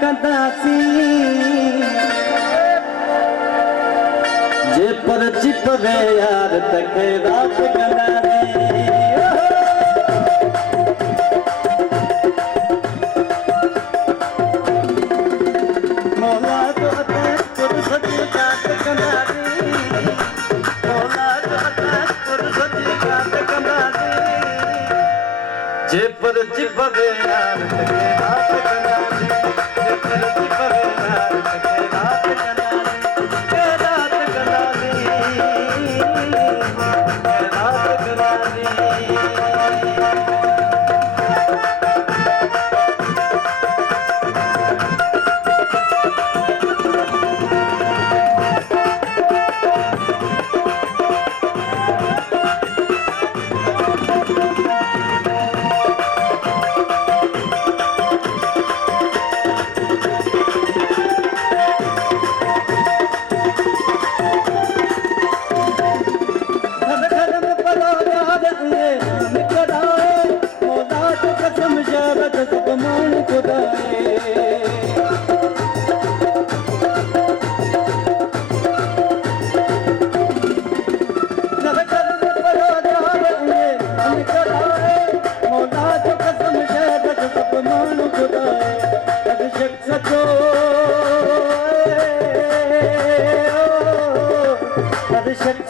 कंदासी जे पर चिपवे यार तके रात कंदासी मौला तो अते पुरुष जात कंदासी मौला तो अते पुरुष जात कंदासी जे पर चिपवे यार तके रात कंदासी जे पर चिपवे यार तके रात कंदासी के रात कंदासी के रात कंदासी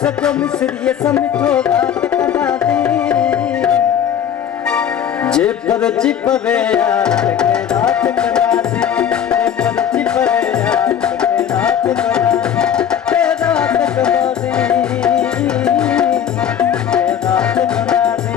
सचो मिसरी समिठो रात कंदासी जे पर चिपवे यार के रात कंदासी जे पर चिपवे यार के रात कंदासी के रात कंदासी के रात कंदासी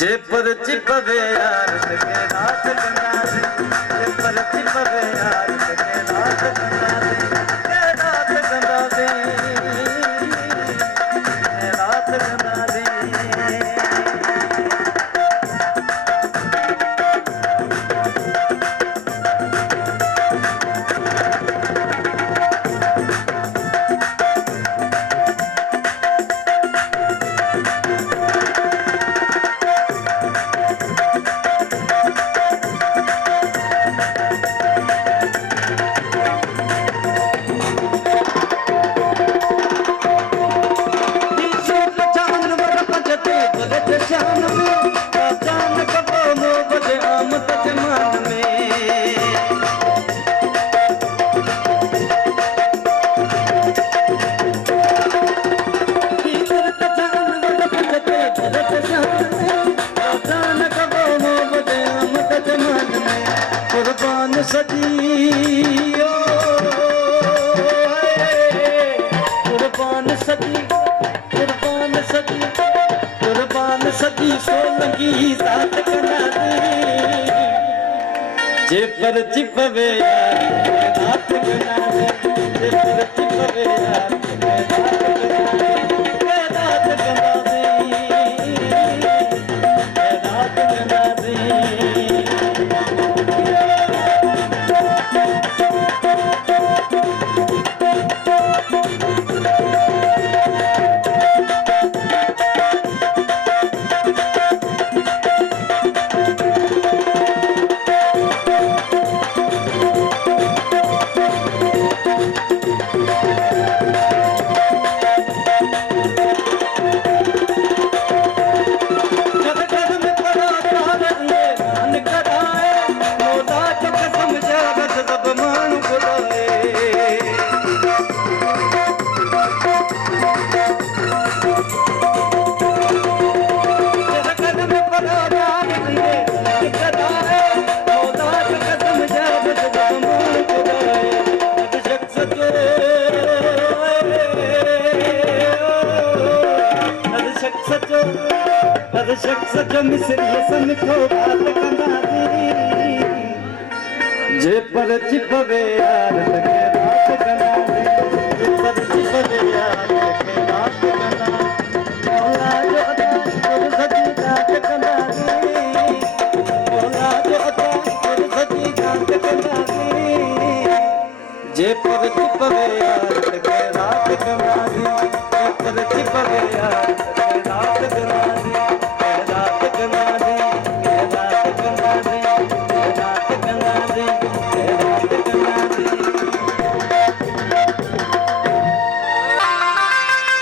जे पर चिपवे यार तके रात कंदासी जे पर चिपवे यार तके रात कंदासी के रात कंदासी के रात कंदासी सदी सोलंगी साथ कंदासी जे पर चिपवे यार रात कंदासी जे पर चिपवे यार रात कंदासी रात कंदासी सचो हर शख्स जो मिसरी समिठो बात कंदा दी जे पर चिपवे यार